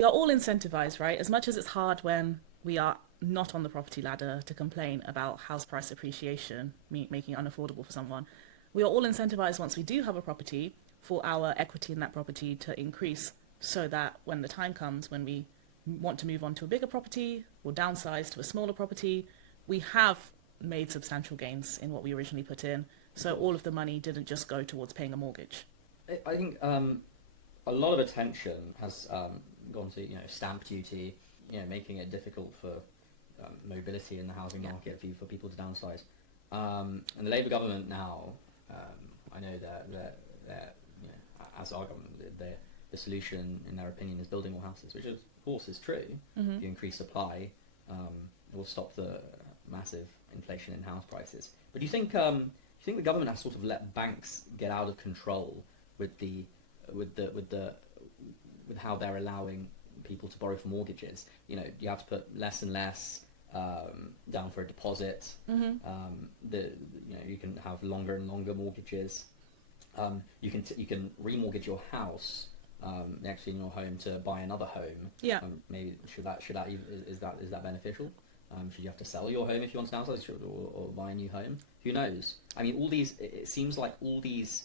we are all incentivized, right? As much as it's hard when we are not on the property ladder to complain about house price appreciation, making it unaffordable for someone, we are all incentivized once we do have a property for our equity in that property to increase so that when the time comes when we want to move on to a bigger property or downsize to a smaller property, we have made substantial gains in what we originally put in. So all of the money didn't just go towards paying a mortgage. I think a lot of attention has gone to stamp duty, making it difficult for mobility in the housing market for people to downsize. And the Labour government now, I know they're as our government, the solution in their opinion is building more houses, which of course is true. Mm-hmm. If you increase supply, it will stop the massive inflation in house prices. But do you think the government has sort of let banks get out of control with how they're allowing people to borrow for mortgages? You have to put less and less down for a deposit. Mm-hmm. You can have longer and longer mortgages. You can remortgage your house next in your home to buy another home. Yeah. Maybe is that beneficial? Should you have to sell your home if you want to downsize, or buy a new home? Who knows? I mean, it seems like all these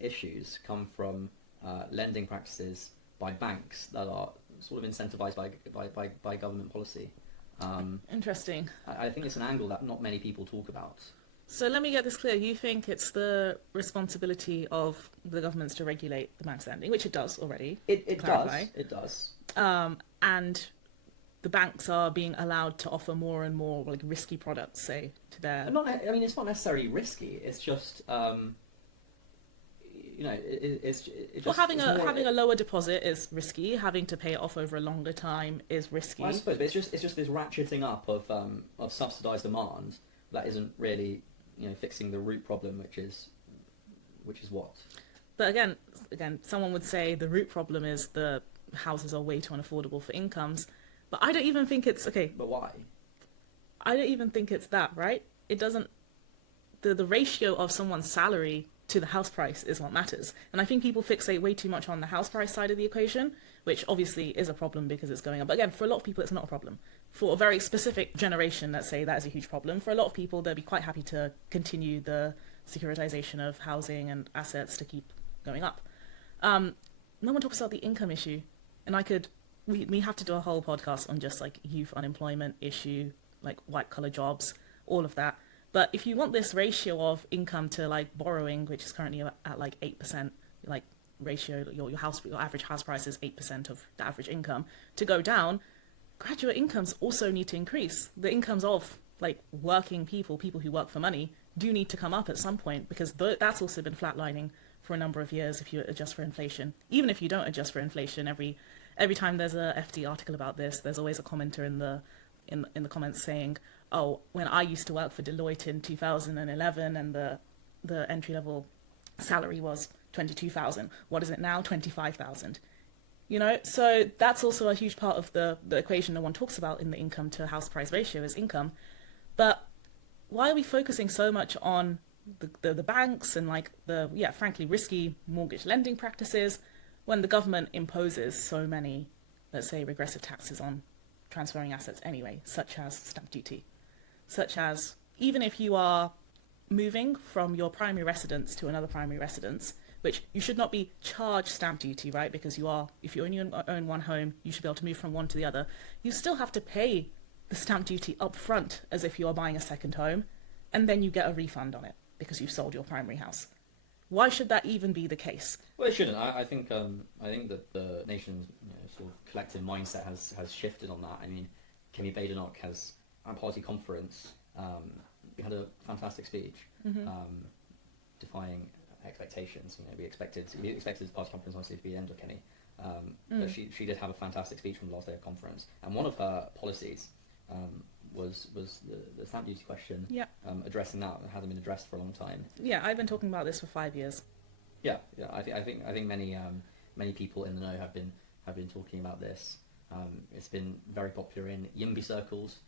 issues come from lending practices by banks that are sort of incentivized by government policy. Interesting. I think it's an angle that not many people talk about. So let me get this clear. You think it's the responsibility of the governments to regulate the banks lending, which it does already. It does. And the banks are being allowed to offer more and more like risky products, say, to their. It's not necessarily risky. It's just it's just. Well, having a lower deposit is risky. Having to pay it off over a longer time is risky. I suppose, but it's just this ratcheting up of subsidised demand that isn't really fixing the root problem, which is what. But again, someone would say the root problem is the houses are way too unaffordable for incomes. But I don't even think it's okay. But why? I don't even think it's that, right? It doesn't. The ratio of someone's salary to the house price is what matters. And I think people fixate way too much on the house price side of the equation, which obviously is a problem because it's going up. But again, for a lot of people, it's not a problem. For a very specific generation, let's say, that is a huge problem. For a lot of people, they'll be quite happy to continue the securitization of housing and assets to keep going up. No one talks about the income issue. And we have to do a whole podcast on just like youth unemployment issue, like white collar jobs, all of that. But if you want this ratio of income to like borrowing, which is currently at like 8%, like ratio, your average house price is 8% of the average income, to go down, graduate incomes also need to increase. The incomes of like working people who work for money, do need to come up at some point, because that's also been flatlining for a number of years if you adjust for inflation. Even if you don't adjust for inflation, every time there's a FD article about this, there's always a commenter in the comments saying, oh, when I used to work for Deloitte in 2011 and the entry-level salary was 22,000, what is it now? 25,000. So that's also a huge part of the equation no one talks about in the income to house price ratio is income. But why are we focusing so much on the banks and like frankly, risky mortgage lending practices when the government imposes so many, let's say, regressive taxes on transferring assets anyway, such as stamp duty? Such as, even if you are moving from your primary residence to another primary residence, which you should not be charged stamp duty, right? Because if you only own one home, you should be able to move from one to the other. You still have to pay the stamp duty up front as if you are buying a second home, and then you get a refund on it because you've sold your primary house. Why should that even be the case? Well, it shouldn't. I think that the nation's sort of collective mindset has shifted on that. I mean, Kimi Badenoch has at party conference, we had a fantastic speech, defying expectations. We expected his party conference honestly to be the end of Kenny, but she did have a fantastic speech from the last day of conference, and one of her policies was the stamp duty question. Yeah. Addressing that hasn't been addressed for a long time. Yeah, I've been talking about this for 5 years. Yeah. I think many people in the know have been talking about this. It's been very popular in YIMBY circles.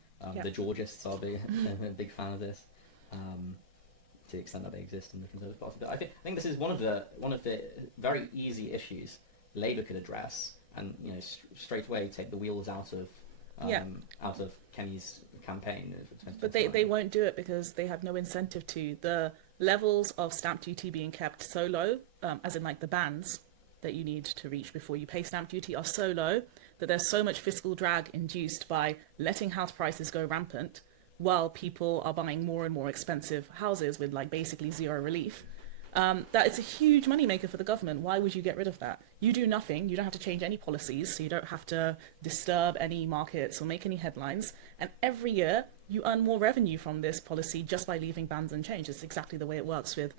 The Georgists are a big fan of this, to the extent that they exist in the Conservative Party. But I think this is one of the very easy issues Labour could address and straight away take the wheels Yeah. out of Kenny's campaign for But 2021. they won't do it because they have no incentive to. The levels of stamp duty being kept so low, as in like the bands that you need to reach before you pay stamp duty are so low that there's so much fiscal drag induced by letting house prices go rampant while people are buying more and more expensive houses with like basically zero relief. That it's a huge moneymaker for the government. Why would you get rid of that? You do nothing. You don't have to change any policies, so you don't have to disturb any markets or make any headlines. And every year, you earn more revenue from this policy just by leaving bans unchanged. It's exactly the way it works with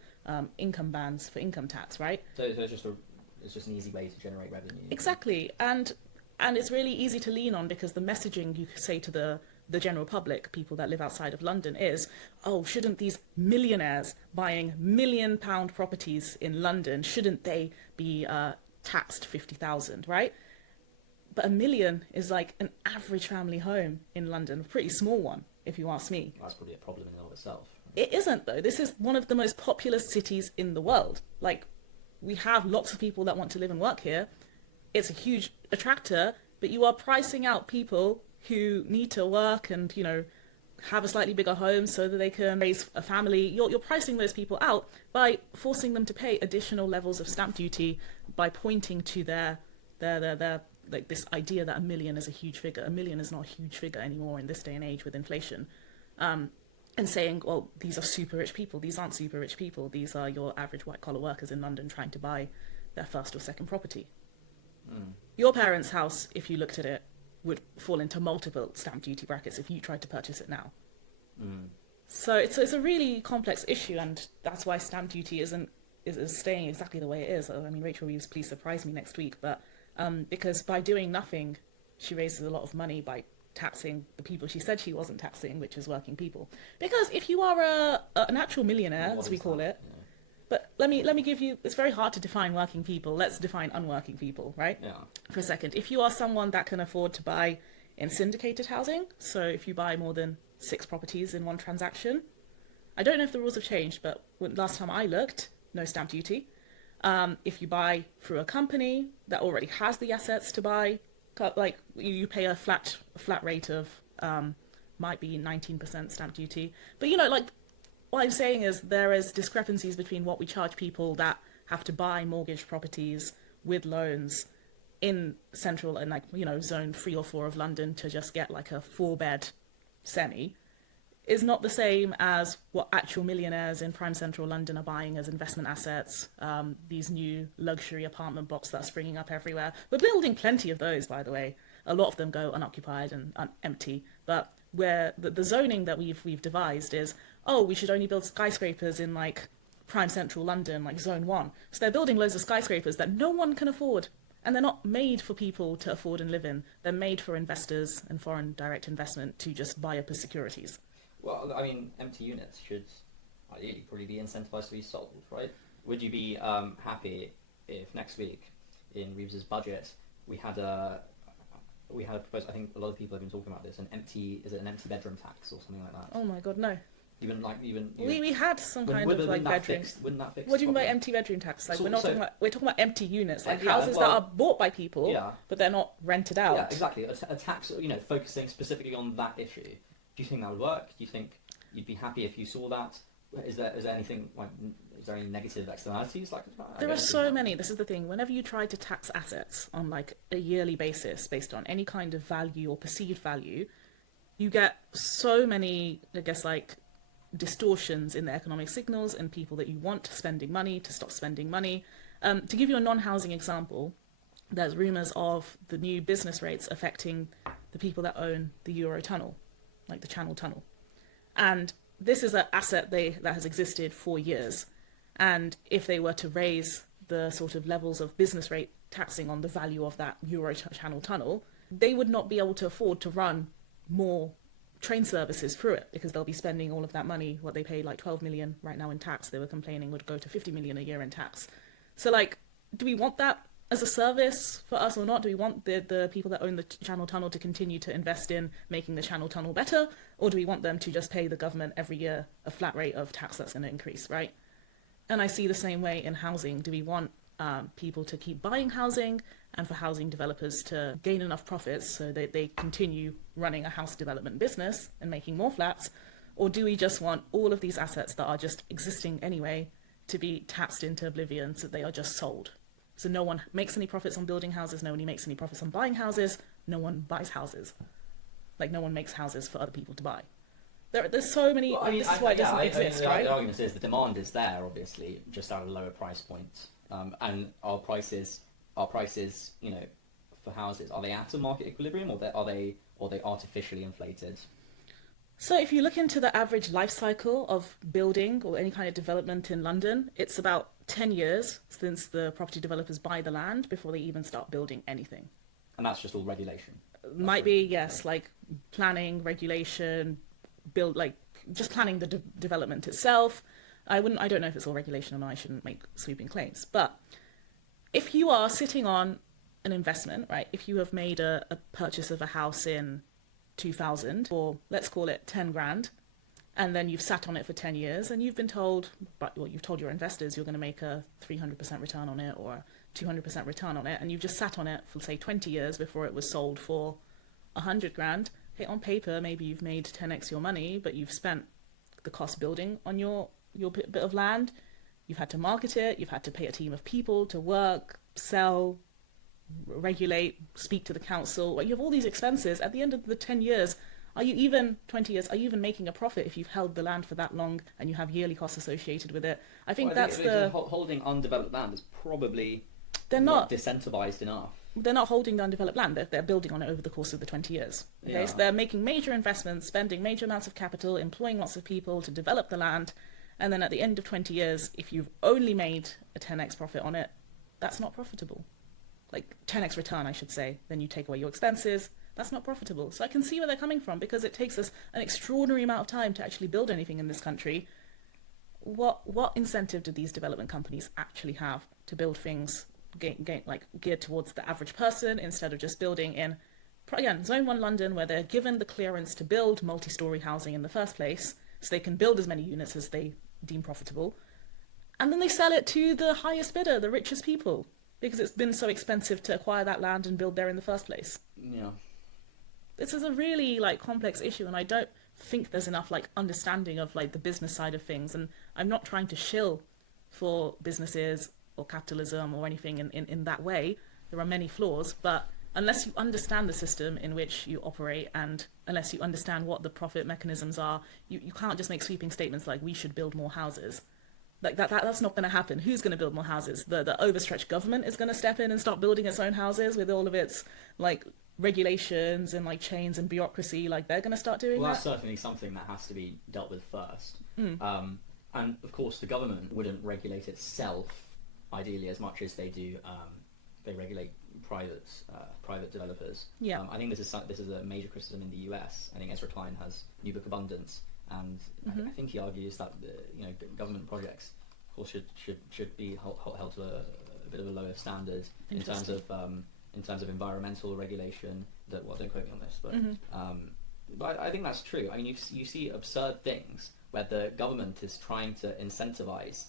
income bans for income tax, right? So it's just an easy way to generate revenue. Exactly, and it's really easy to lean on because the messaging you say to the general public, people that live outside of London, is, oh, shouldn't these millionaires buying £1 million properties in London, shouldn't they be taxed 50,000, right? But a million is like an average family home in London, a pretty small one, if you ask me. That's probably a problem in and of itself. It isn't, though. This is one of the most populous cities in the world. Like, we have lots of people that want to live and work here. It's a huge attractor, but you are pricing out people who need to work and, have a slightly bigger home so that they can raise a family. You're pricing those people out by forcing them to pay additional levels of stamp duty by pointing to their like this idea that a million is a huge figure. A million is not a huge figure anymore in this day and age with inflation. And saying, well, these are super rich people. These aren't super rich people. These are your average white collar workers in London trying to buy their first or second property. Your parents' house, if you looked at it, would fall into multiple stamp duty brackets if you tried to purchase it now. So it's a really complex issue, and that's why stamp duty is staying exactly the way it is. I mean, Rachel Reeves, please surprise me next week, but because by doing nothing, she raises a lot of money by taxing the people she said she wasn't taxing, which is working people. Because if you are an actual millionaire, as we call it, Yeah. but let me give you, it's very hard to define working people. Let's define unworking people, right? Yeah. For a second. If you are someone that can afford to buy in syndicated housing, so if you buy more than 6 properties in one transaction, I don't know if the rules have changed, but last time I looked, no stamp duty. If you buy through a company that already has the assets to buy, like you pay a flat rate of might be 19% stamp duty. But like what I'm saying is there is discrepancies between what we charge people that have to buy mortgaged properties with loans in central and zone 3 or 4 of London to just get like a 4-bed semi is not the same as what actual millionaires in prime central London are buying as investment assets, these new luxury apartment blocks that are springing up everywhere. We're building plenty of those, by the way. A lot of them go unoccupied and empty, but where the zoning that we've devised is, oh, we should only build skyscrapers in like prime central London, like zone 1. So they're building loads of skyscrapers that no one can afford. And they're not made for people to afford and live in. They're made for investors and foreign direct investment to just buy up as securities. Well, I mean, empty units should ideally probably be incentivized to be sold, right? Would you be happy if next week in Reeves's budget we had a proposal? I think a lot of people have been talking about this. An empty bedroom tax or something like that? Oh my god, no. We had some kind of like bedroom. Wouldn't that fix? What do you mean by problem? empty bedroom tax? Like So- we're so- talking about empty units, like Yeah, houses well- that are bought by people, Yeah. but they're not rented out. Yeah, exactly. A tax, focusing specifically on that issue. Do you think that would work? Do you think you'd be happy if you saw that? Is there anything like? Is there any negative externalities? There are so many. This is the thing. Whenever you try to tax assets on like a yearly basis based on any kind of value or perceived value, you get so many, I guess, like distortions in the economic signals and people that you want spending money to stop spending money. To give you a non-housing example, there's rumours of the new business rates affecting the people that own the Eurotunnel, like the Channel Tunnel. And this is an asset that has existed for years. And if they were to raise the sort of levels of business rate taxing on the value of that Channel Tunnel, they would not be able to afford to run more train services through it because they'll be spending all of that money. What they pay like 12 million right now in tax, they were complaining would go to 50 million a year in tax. So like, do we want that as a service for us or not? Do we want the people that own the Channel Tunnel to continue to invest in making the Channel Tunnel better? Or do we want them to just pay the government every year a flat rate of tax that's going to increase, right? And I see the same way in housing. Do we want people to keep buying housing and for housing developers to gain enough profits so that they continue running a house development business and making more flats? Or do we just want all of these assets that are just existing anyway to be taxed into oblivion so they are just sold? So no one makes any profits on building houses, no one makes any profits on buying houses, no one buys houses. Like, no one makes houses for other people to buy. There's so many. Well, I mean, this is why it doesn't exist, right? The argument is the demand is there, obviously, just at a lower price point. And our prices, you know, for houses, are they at a market equilibrium, or are they artificially inflated? So if you look into the average life cycle of building or any kind of development in London, it's about 10 years since the property developers buy the land before they even start building anything. And that's just all regulation. Might be, yes, like planning, regulation, build, like just planning the development itself. I don't know if it's all regulation or not. I shouldn't make sweeping claims. But if you are sitting on an investment, right? If you have made a purchase of a house in 2000, or let's call it 10 grand, and then you've sat on it for 10 years and you've been told, you've told your investors you're going to make a 300% return on it or 200% return on it, and you've just sat on it for say 20 years before it was sold for 100 grand. Okay, on paper maybe you've made 10x your money, but you've spent the cost building on your bit of land. You've had to market it, you've had to pay a team of people to work, sell, regulate, speak to the council. Like, you have all these expenses. At the end of the 10 years, 20 years, are you even making a profit if you've held the land for that long and you have yearly costs associated with it? I think holding undeveloped land is probably they're not disincentivized enough. They're not holding the undeveloped land. They're building on it over the course of the 20 years. Okay, Yeah. so they're making major investments, spending major amounts of capital, employing lots of people to develop the land, and then at the end of 20 years, if you've only made a 10x profit on it, that's not profitable. Like 10x return, I should say. Then you take away your expenses. That's not profitable. So I can see where they're coming from, because it takes us an extraordinary amount of time to actually build anything in this country. What incentive do these development companies actually have to build things geared towards the average person, instead of just building in, again, Zone 1 London, where they're given the clearance to build multi-storey housing in the first place, so they can build as many units as they deem profitable, and then they sell it to the highest bidder, the richest people, because it's been so expensive to acquire that land and build there in the first place. Yeah. This is a really complex issue, and I don't think there's enough understanding of the business side of things. And I'm not trying to shill for businesses or capitalism or anything in that way. There are many flaws, but unless you understand the system in which you operate, and unless you understand what the profit mechanisms are, you can't just make sweeping statements like we should build more houses. That's not going to happen. Who's going to build more houses? The overstretched government is going to step in and start building its own houses with all of its regulations and chains and bureaucracy. They're going to start doing that. Well, that's certainly something that has to be dealt with first. And of course, the government wouldn't regulate itself, ideally, as much as they do. They regulate private developers. Yeah. I think this is a major criticism in the US. I think Ezra Klein has New Book Abundance, and I think he argues that government projects, of course, should be held to a bit of a lower standard in terms of environmental regulation. Don't quote me on this, but I think that's true. I mean, you see absurd things where the government is trying to incentivize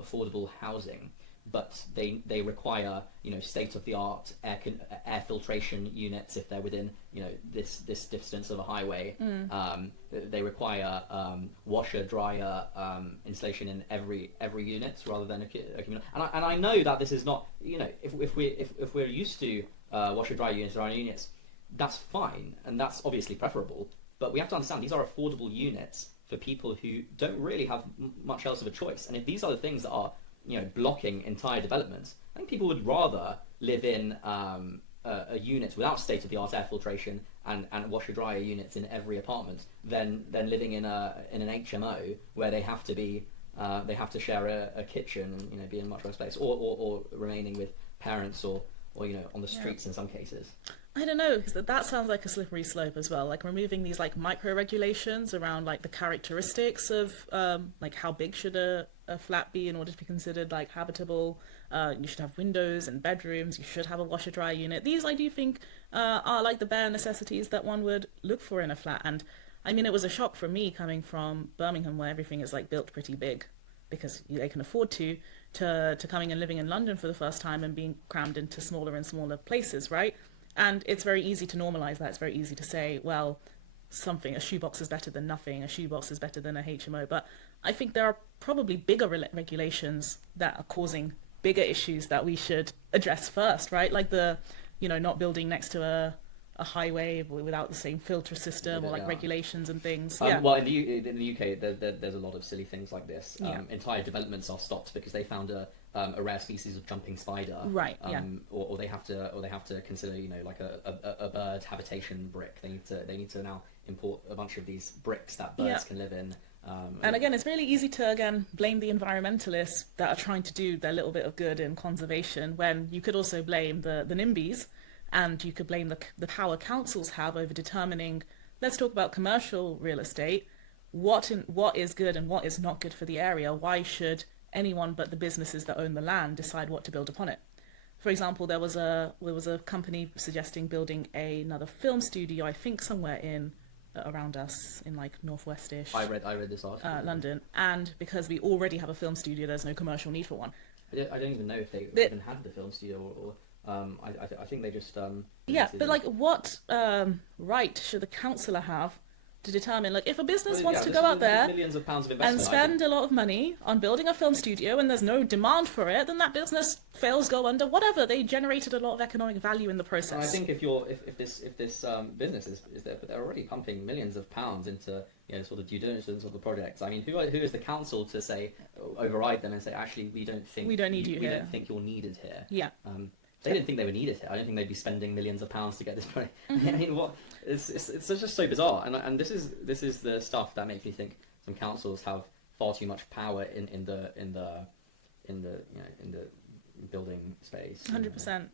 affordable housing, but they require state-of-the-art air filtration units if they're within this distance of a highway. They require washer dryer installation in every unit rather than a communal. And I know that this is not if we're used to washer dryer units or our units, that's fine, and that's obviously preferable. But we have to understand these are affordable units for people who don't really have much else of a choice. And if these are the things that are blocking entire developments, I think people would rather live in a unit without state-of-the-art air filtration and washer dryer units in every apartment than living in an HMO where they have to share a kitchen and be in a much worse place, or remaining with parents or on the streets in some cases. I don't know, because that sounds like a slippery slope as well. Removing these micro regulations around the characteristics of how big should a flat be in order to be considered habitable. You should have windows and bedrooms. You should have a washer dryer unit. These I do think are the bare necessities that one would look for in a flat. And I mean, it was a shock for me coming from Birmingham, where everything is built pretty big because they can afford to to coming and living in London for the first time and being crammed into smaller and smaller places, right? And it's very easy to normalize that. It's very easy to say, well, a shoebox is better than nothing, a shoebox is better than a HMO. But I think there are probably bigger regulations that are causing bigger issues that we should address first, right? Like not building next to a highway without the same filter system, or like Yeah. regulations and things. Well, in the UK, there's a lot of silly things like this. Yeah. Entire developments are stopped because they found a rare species of jumping spider. Right. Yeah. Or they have to consider, like a bird habitation brick. They need to now import a bunch of these bricks that birds can live in. And again, it's really easy to blame the environmentalists that are trying to do their little bit of good in conservation, when you could also blame the NIMBYs, and you could blame the power councils have over determining, let's talk about commercial real estate, what is good and what is not good for the area. Why should anyone but the businesses that own the land decide what to build upon it? For example, there was a company suggesting building another film studio, I think somewhere around us in like northwestish. I read this article. London, and because we already have a film studio, there's no commercial need for one. I don't even know if they even had the film studio, or I think they just but like, what right should the councillor have to determine, like, if a business wants to go out there millions of pounds of investment and spend a lot of money on building a film studio and there's no demand for it, then that business fails, go under, whatever. They generated a lot of economic value in the process. And I think if this business is there, but they're already pumping millions of pounds into sort of due diligence of the projects. I mean, who is the council to say, override them and say, actually, we don't think we don't need you here. We don't think you're needed here. Yeah. They didn't think they were needed here. I don't think they'd be spending millions of pounds to get this project. I mean, what? It's just so bizarre. And this is the stuff that makes me think some councils have far too much power in the building space. 100%.